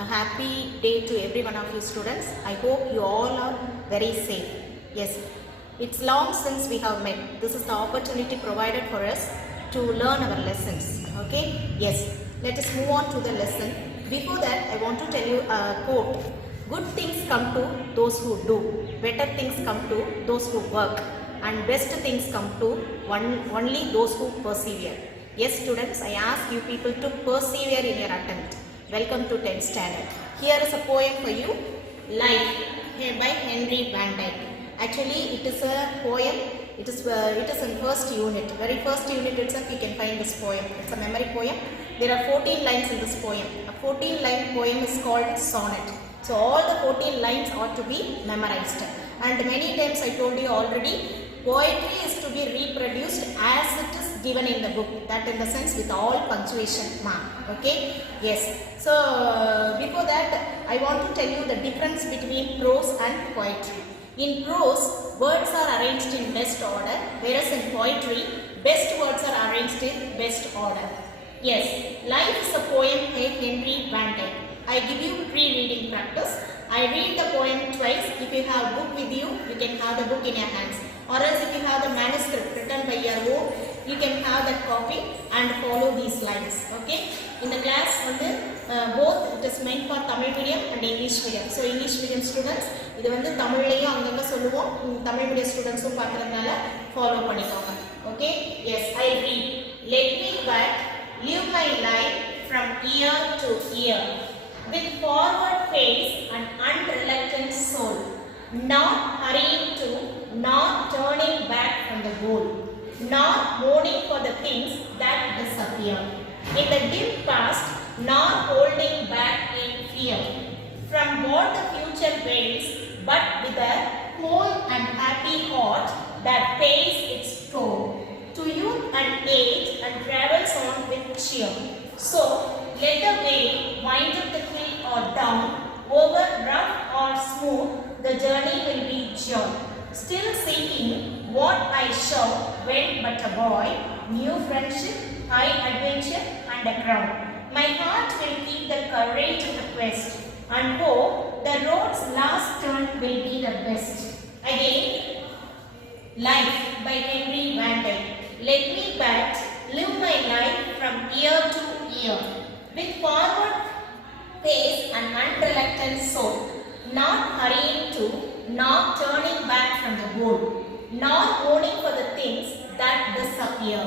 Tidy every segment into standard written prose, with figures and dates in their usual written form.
A happy day to every one of you students. I hope you all are very safe. Yes, it's long since we have met. This is the opportunity provided for us to learn our lessons. Okay, yes, let us move on to the lesson. Before that, I want to tell you a quote. Good things come to those who do, better things come to those who work, and best things come to only those who persevere. Yes students, I ask you people to persevere in your attempt. Welcome to 10th standard. Here is a poem for you, Life by Henry Van Dyke. Actually it is a poem, it is in first unit, very first unit itself you can find this poem. It's a memory poem. There are 14 lines in this poem. A 14 line poem is called sonnet. So all the 14 lines ought to be memorized. And many times I told you already, poetry is to be reproduced as it is given in the book. That in the sense with all punctuation mark. Okay? Yes. So before that, I want to tell you the difference between prose and poetry. In prose, words are arranged in best order, whereas in poetry, best words are arranged in best order. Yes, Life is a poem by Henry Van Dyke. I give you pre-reading practice. I read the poem twice. If you have a book with you, you can have the book in your hands. Or else if you have the manuscript written by your own, you can have that copy and follow these lines. Okay? In the class, both it is meant for Tamil medium and English medium. So English medium students, இது வந்து தமிழ்லயும் அங்கங்க சொல்லுவோம். தமிழ் மீடியம் ஸ்டூடண்ட்ஸும் பார்க்கறதுனால ஃபாலோ பண்ணிக்கோங்க. Okay? Yes, I read. Let me but live my life from year to year, with forward face and unreluctant soul, not hurrying to, not turning back from the goal, not mourning for the things that disappear. In the dim past, not holding back in fear from what the future waits, but with a whole and happy heart that pays its toll to youth and age and travels on with cheer. So let the way wind up the hill or down, over rough or smooth, the journey will be joy. Still seeking what I saw when but a boy, new friendship, high adventure and a crown. My heart will keep the courage of the quest, and hope the road's last turn will be the best. Again, Life by Henry Van Dyke. Let me but live my life from year to year, with forward face and unreluctant soul, not hurrying to, not turning back from the goal, not mourning for the things that disappear.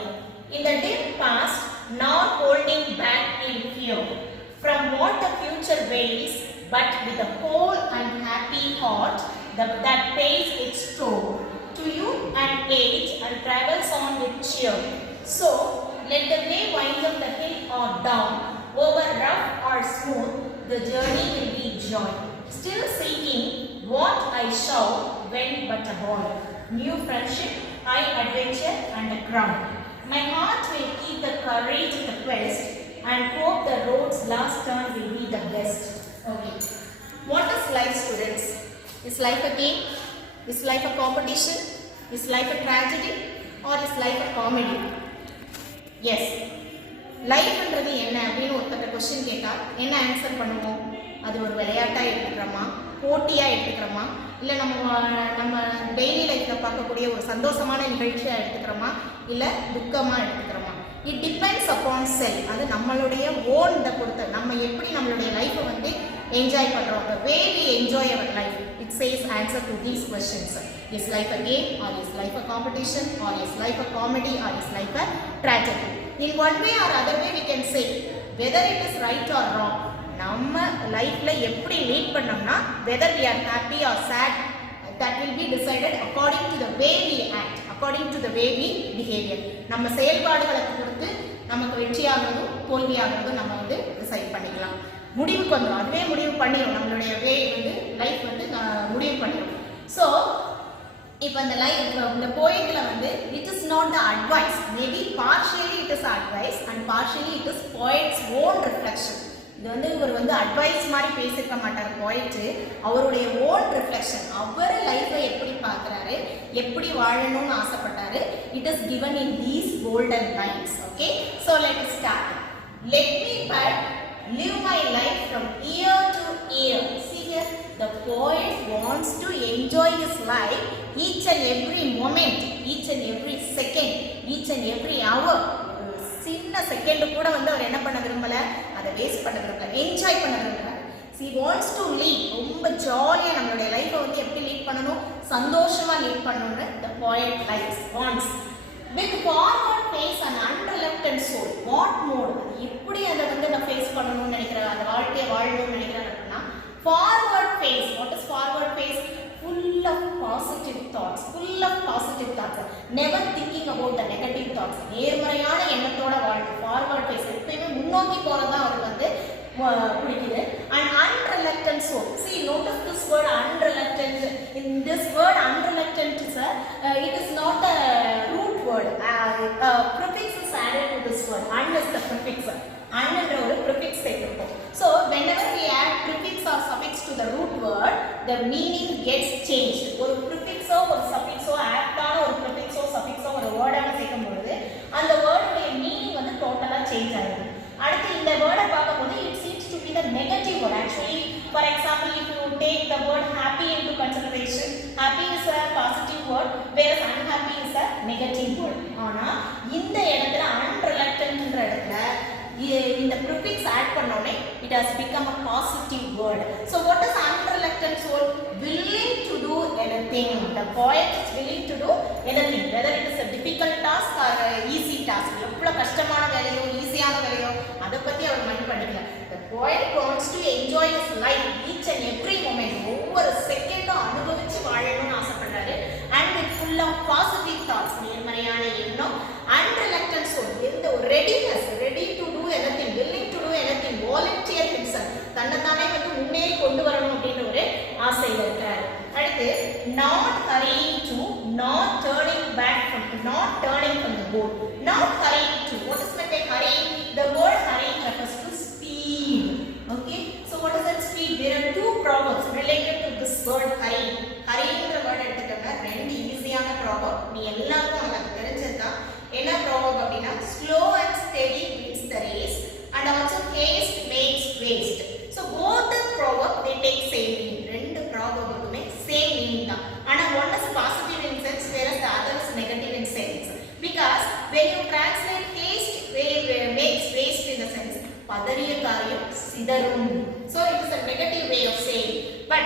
In the dim past, not holding back in fear from what the future waits, but with a whole and happy heart that pays its toll to youth and age and travels on with cheer. So let the way wind up the hill or down, over rough or smooth, the journey will be joy. Still seeking what I saw when but a boy, new friendship, high adventure and a crown. My heart will keep the courage of the quest, and hope the road's last turn will be the best. Okay. What is life, students? Is life a game? Is life a competition? Is life a tragedy? Or is life a comedy? Yes. லைஃப்ன்றது என்ன அப்படின்னு ஒருத்தட்ட கொஸ்டின் கேட்டால் என்ன ஆன்சர் பண்ணுவோம்? அது ஒரு விளையாட்டாக எடுத்துக்கிறோமா, போட்டியாக எடுத்துக்கிறோமா, இல்லை நம்ம டெய்லி லைஃப்பில் பார்க்கக்கூடிய ஒரு சந்தோஷமான நிகழ்ச்சியாக எடுத்துக்கிறோமா, இல்லை துக்கமாக எடுத்துக்கிறோமா? இட் டிபெண்ட்ஸ் அப்பான் செல். அது நம்மளுடைய ஓன் இதை பொறுத்து நம்ம எப்படி நம்மளுடைய லைஃப்பை வந்து என்ஜாய் பண்ணுறோம். The way we enjoy our life, it says answer to these questions. Is life a game, or is life a competition, or is life a comedy, or is life a tragedy? In one way or other way we can say whether it is right or wrong. நம்ம லைஃப்ல எப்படி லீட் பண்ணோம்னா whether we are happy or sad, that will be decided according to the way we act, according to the way we behavior. நம்ம செயல்பாடுகளை பொறுத்து நமக்கு வெற்றியாகிறதும் தோல்வியாகிறதும் நம்ம வந்து டிசைட் பண்ணிக்கலாம். முடிவுக்கு வந்துடும், அதுவே முடிவு பண்ணிடும். நம்மளுடைய வே வந்து லைஃப் வந்து முடிவு பண்ணிடும். ஸோ இப்போ இந்த போயத்தில் வந்து it is not the advice, maybe partially it is advice and partially it is poets own reflection. இது வந்து இவர் வந்து அட்வைஸ் மாதிரி பேசியிருக்க மாட்டார். போயிட்டு அவருடைய ஓன் ரிஃப்ளெக்ஷன், அவர் லைஃப்பை எப்படி பார்க்குறாரு, எப்படி வாழணும்னு ஆசைப்பட்டாரு. It is given in these golden lines. Okay, so let us start. Let me but live my life from year poet wants to enjoy his life, each and every moment, each and every second, each and every hour. சின்ன செகண்ட் கூட வந்து அவர் என்ன பண்ண விரும்பல, அதை வேஸ்ட் பண்ண விரும்பல, என்ஜாய் பண்ண விரும்பல. He wants to lead, ரொம்ப ஜாலியாக நம்மளுடைய லைஃப்பை வந்து எப்படி லீட் பண்ணணும், சந்தோஷமாக லீட் பண்ணணும்னு the poet likes, wants. With forward face and unreluctant soul, what mode, எப்படி அதை வந்து நான் ஃபேஸ் பண்ணணும்னு நினைக்கிறேன், அந்த வாழ்க்கையை வாழணும்னு நினைக்கிறேன் அப்படின்னா forward face. What is forward face? Full of positive thoughts, full of positive thoughts, never thinking about the negative thoughts. நேர்மறையான எண்ணத்தோட வாழ்க்கை, forward face, எப்பயுமே முன்னோக்கி போகிறது தான் அவருக்கு வந்து பிடிக்குது. And unreluctant soul. See, notice this word unreluctant. In this word unreluctant, sir, it is not a root word. Prefix is added to this word. Un is the prefix. Un என்ற ஒரு prefix சேர்த்திருக்கோம். So whenever we add prefix or suffix to the root word, the meaning gets changed. ஒரு prefix ஓ ஒரு suffix ஓ ஆப்டான ஒரு prefix ஓ suffix ஓ ஒரு வேர்டாக சேர்க்கும் பொழுது அந்த வேர்டுடைய மீனிங் வந்து டோட்டலாக சேஞ்ச் ஆகுது. அடுத்து இந்த வேர்டை பார்க்கும்போது it seems to be the negative word. Actually, for example, if you take the word happy into consideration, happy is a positive word, whereas unhappy is a negative word. ஆனால் இந்த இடத்துல unreluctant என்ற இடத்துல இந்த prefix add பண்ணோனே it has become a positive word. So what is unreluctant soul? Willing to do anything. The poet is willing to do anything, whether it is a difficult task or a easy task. எவ்வளவு கஷ்டமான வேலையோ ஈஸியான வேலையோ அதை பத்தி அவர் மைண்ட் பண்ணிக்கல. The poet wants to enjoy his life, each and every moment. ஒவ்வொரு செகண்டும் அனுபவிச்சு வாழணும்னு ஆசைப்படுறாரு. And with full of positive thoughts, நேர்மறையான எண்ணம். Unreluctant soul, எந்த ஒரு readiness, ready to do anything, willing to do anything, volunteer himself, தன்னைத்தானே வந்து முன்னேறி கொண்டு வரணும் அப்படின்ற ஒரு ஆசையில் இருக்காரு. அடுத்து not hurrying to, not turning back from, not turning from the goal, not hurrying to. What is meant by hurrying? The word hurrying refers to speed. Okay, so what is that speed? There are two proverbs related to this word hurry. ஹரின்ற word எடுத்துட்டோம்னா ரெண்டு ஈஸியான ப்ராவர்ப், நீ எல்லாருக்கும் உங்களுக்கு தெரிஞ்சதுதான். என்ன ப்ராவர்ப் அப்படின்னா slow and steady wins the race and also haste makes waste. So both the proverb they take same meaning. ரெண்டு ப்ராவர்புக்குமே சேம் மீனிங் தான். ஆனா one is positive in sense whereas the other is negative in sense. Because when you translate haste makes waste in the sense பதறிய காரியம் சிதறும். So it is a negative way of saying. But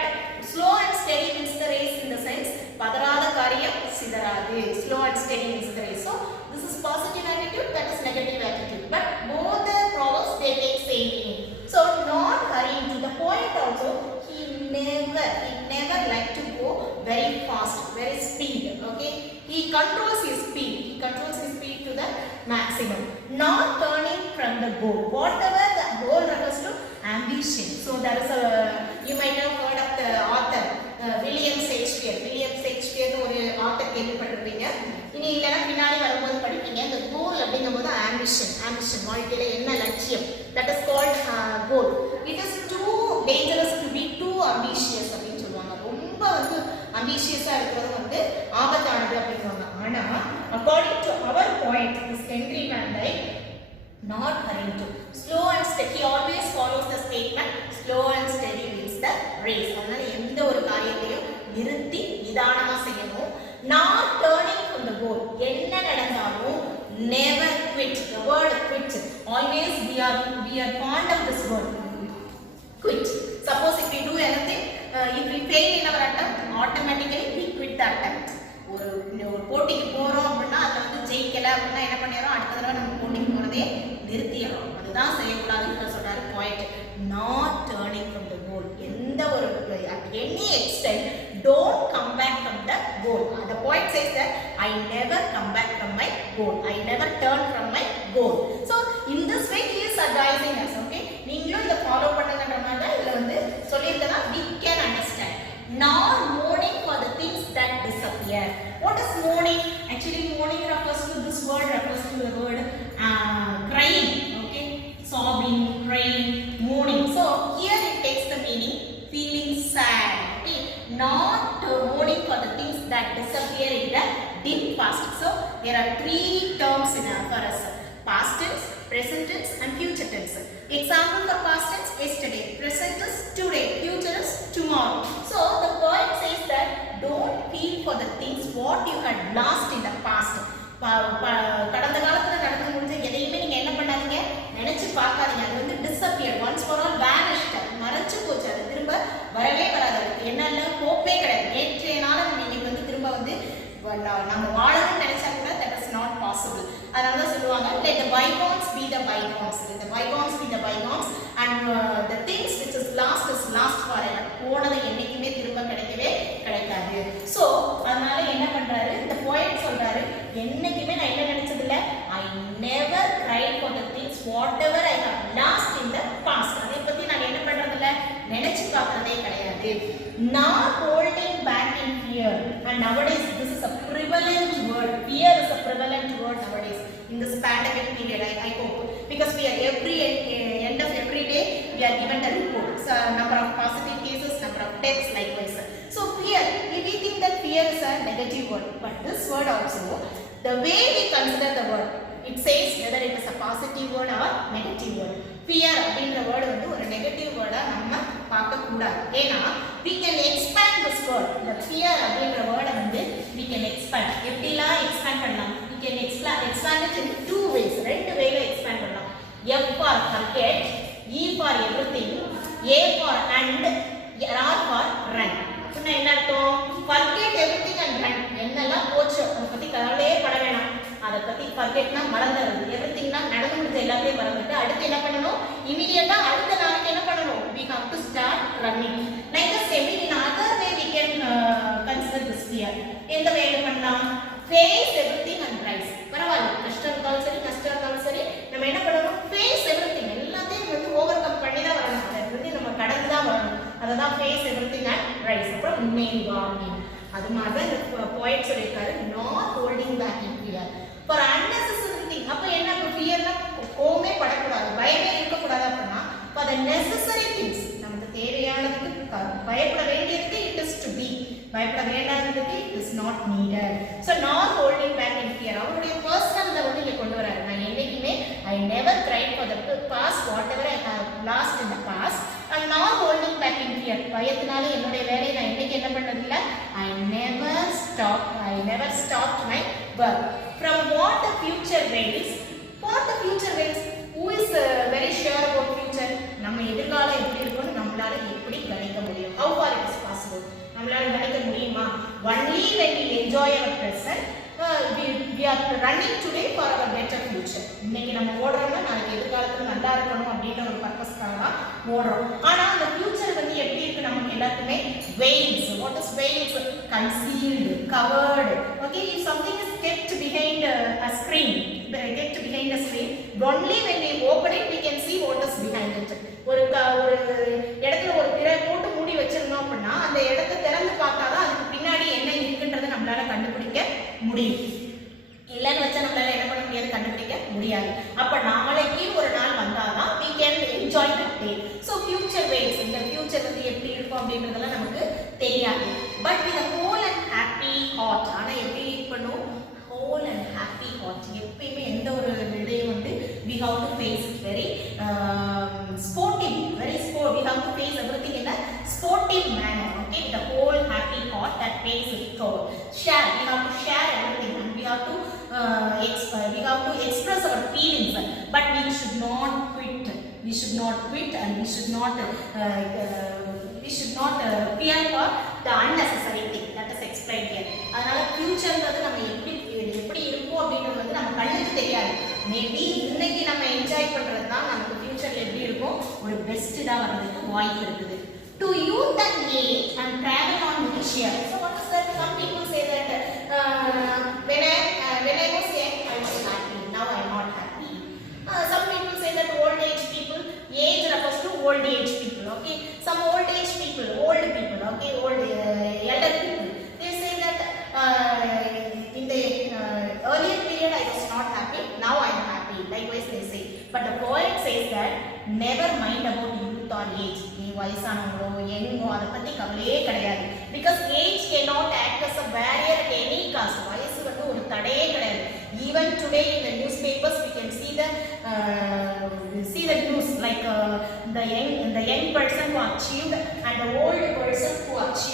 slow and steady wins the race in the sense பதறாத காரியம் சிதறாது. Slow and steady wins the race. So this is positive attitude, that is negative attitude. But both the proverbs they take same meaning. So not hurrying to. The point also, he never like to go very fast, very speed. Okay, he controls his speed. He controls his speed to the maximum. Not turning from the goal. Whatever the goal refers to ambition. So there is a, you might have heard of the author William Shakespeare. William Shakespeare ஒரு author கேள்விப்பட்டிருப்பீங்க. இனி இல்லைன்னா பின்னாடி வரும்போது படிப்பீங்க. இந்த கோல் அப்படிங்கும்போது ஆம்பிஷன் வாழ்க்கையில என்ன லட்சியம், that is called goal. It is too dangerous to be too ambitious அப்படின்னு சொல்லுவாங்க. ரொம்ப வந்து ambitious-ஆ இருக்கிறது வந்து ஆபத்தானது அப்படிங்குவாங்க. ஆனா according to our point, this Henry Van Dyke, not hurrying to, slow and steady, he always follows the statement slow and steady wins the race. அதனால எந்த ஒரு காரியத்தையும் நிறுத்தி நிதானமா செய்யணும். not turning from the goal, என்ன நடந்தாலும் never quit. The word quit, always we are fond of this word quit. Suppose if we do anything, if we fail in our attempt, automatically we quit the attempt. ஒரு போட்டிக்கு போறோம் அப்படின்னா அதுல வந்து ஜெயிக்கல அப்படின்னா என்ன பண்ணிடுறோம், அடுத்த தடவை நம்ம போட்டிக்கு போறதே நிறுத்திடுறோம். அதுதான் செய்யக்கூடாதுன்னு சொல்றாரு poet. Not turning from the goal, எந்த ஒரு at any extent don't come back from the goal. The poet says that I never come back from my goal, I never turn from my goal. So in this way he is advising us. Okay, நீங்களும் இத ஃபாலோ பண்ணுங்கன்றனால இதுல வந்து சொல்லிருக்கதா we can understand. Not mourning for the things that disappear. What is mourning? Actually mourning refers to, this word refers to the word crying. Okay, sobbing, crying, mourning. So here it takes the meaning feeling sad. Okay, not mourning for the things that disappear in the dim past. So there are three terms in for us: past tense, present tense and future tense. Example for past tense: yesterday, present is today, future is tomorrow. So for the things what you had lost in the past. கடந்த காலத்துல நடந்து முடிஞ்ச எதையுமே நீங்க என்ன பண்ணாதீங்க, நினைச்சு பார்க்காதீங்க. அது வந்து disappeared, once for all vanished, மறைச்சு போச்சு. அது திரும்ப வரவே வராது. அதுக்கு என்ன ஹோப்பே கிடையாது. நேற்றைய நாள் நீங்க வந்து திரும்ப வந்து நம்ம வாழணும்னு நினைச்சா கூட that is not possible. அதனால தான் சொல்லுவாங்க, let the bygones be the bygones, let the bygones be the bygones, and the things which is lost forever. போனது என்னைக்குமே திரும்ப கிடைக்கவே கிடைக்காது. ஸோ அதனால என்ன பண்றாரு இந்த poet சொல்றாரு, என்னைக்குமே நான் என்ன நினைச்சது இல்ல, I never cried for the things whatever I have lost in the past. அதை பத்தி நான் என்ன பண்றது இல்ல, நினைச்சு பார்க்கறதே கிடையாது. Not holding back in fear. And nowadays this is a prevalent word. Fear is a prevalent word nowadays in this pandemic period. I hope, because we are every end of every day we are given the report. So number of positive cases, number of deaths, likewise. So fear, we think that fear is a negative word, but this word also, the way we consider the word, it says whether it is a positive word or negative word. Fear அப்படின்ற word வந்து ஒரு negative word நம்ம பார்க்க கூடாது. ஏனா we can expand this word. The fear அப்படின்ற word வந்து we can expand. எப்படிலாம் expand பண்ணலாம்? We can expand it in two ways. ரெண்டு வேல expand பண்ணலாம். F for forget, E for everything, A for and, R for run. சொன்னா என்ன அர்த்தம்? Forget everything and run. என்னெல்லாம் போச்சு அதை பத்தி கவலையே பட வேணாம். அதை பத்தி forgetனா மறந்துறது. everythingனா நடந்து முடிஞ்ச எல்லாத்தையும் மறந்துட்டு அடுத்து என்ன பண்ணணும்? இமிடியேட்டா அடுத்த நாளைக்கு என்ன பண்ணணும்? We have to start running. Like the same in other way we can consider this fear. எந்த வேலை பண்ணலாம்? Face everything and rise. பரவாயில்ல, கஷ்டம் இருந்தாலும் சரி நஷ்டம் இருந்தாலும் சரி நம்ம என்ன பண்ணணும்? Face everything. எல்லாத்தையும் வந்து ஓவர் கம் பண்ணி தான் வரணும். அதை வந்து நம்ம கடந்து தான் வரணும். அதை தான் face everything and rise. அப்புறம் முன்னேறி வாங்க. அது மாதிரி தான் இந்த poet சொல்லியிருக்காரு, not holding back in fear. For unnecessary thing. அப்ப என்ன, fearனா கோவமே படக்கூடாது, பயமே இருக்கக்கூடாது. அப்படின்னா for the necessary things, நமக்கு தேவையானதுக்கு பயப்பட வேண்டியதுக்கு it is to be, பயப்பட வேண்டாததுக்கு it is not needed. So not holding back in fear. அவருடைய பர்சனல் வந்து இங்க கொண்டு வராரு. நான் என்னைக்குமே I never cried for the past whatever I have lost in the past, and not holding back in fear. பயத்தினால என்னுடைய வேலையை நான் என்னைக்கு என்ன பண்ணது இல்ல, I never stopped my work. From what the future waits, who is very sure about future? நம்ம எதிர்காலம் எப்படி இருக்கும்னு நம்மளால எப்படி கணிக்க முடியும்? How far it is possible? நம்மளால கணிக்க முடியுமா? Only when we enjoy our present, we are running today for our better future. இன்னைக்கு நம்ம ஓடுறோம்னா நாளைக்கு எதிர்காலத்துல நல்லா இருக்கணும் அப்படின்ற ஒரு பர்பஸ்க்காக தான் ஓடுறோம். ஆனா அந்த ஃபியூச்சர் வந்து எப்படி இருக்கு நமக்கு எல்லாத்துக்குமே? veils. What is veils? Concealed, covered. Okay, if something is kept behind a screen, only when we open it we can see what is behind it. ஒரு இடத்துல ஒரு திரை போட்டு மூடி வச்சிருந்தோம் அப்படின்னா அந்த இடத்தை திறந்து பார்த்தாதான் அதுக்கு பின்னாடி என்ன இருக்குன்றதை நம்மளால கண்டுபிடிக்க முடியும். இல்லைன்னு வச்சா நம்மளால என்ன பண்ண முடியாது, கண்டுபிடிக்க முடியாது. அப்ப நாளைக்கு ஒரு நாள் வந்தாதான் we can enjoy that day. So future waits, இந்த future வந்து எப்படி இருக்கும் அப்படின்றதெல்லாம் நமக்கு தெரியாது. But with a whole and happy heart, ஆனா எப்படி பண்ணும்? whole and happy heart. எப்பயுமே எந்த ஒரு இதையும் வந்து we have to face it very sportive, we have to face everything in a sportive manner. Okay, the whole happy heart that face it all. Share, we have to share everything, and we have to express our feelings, but we should not quit, and we should not fear for the unnecessary thing. That is explained here. அதனால ஃபியூச்சர்ன்றது நம்ம எப்படி இருக்கும் அப்படின்றது வந்து நம்ம கண்ணுக்கு தெரியாது. மேபி இன்னைக்கு நம்ம என்ஜாய் பண்றது தான் நமக்கு ஃபியூச்சர்ல எப்படி இருக்கும், ஒரு பெஸ்ட்டா வரதுக்கு வாய்ப்பு இருக்குது. To youth and age and travel on leisure. So what is that? Some people say that when I was young I was happy, now I am not happy. Some people say that old age people, age refers to old age people. Okay, some old age people, okay, elder people, they say that in the earlier period I was not happy, now I am happy. Likewise they say. But the poet says that never mind about youth or age. நீ வயசானவங்களோ யங்கோ அதை பத்தி கவலையே கிடையாது. Because age cannot act as a barrier at any cost. வயசு வந்து ஒரு தடையே கிடையாது. Even today in the newspapers we can see the news like the young person who achieved and the old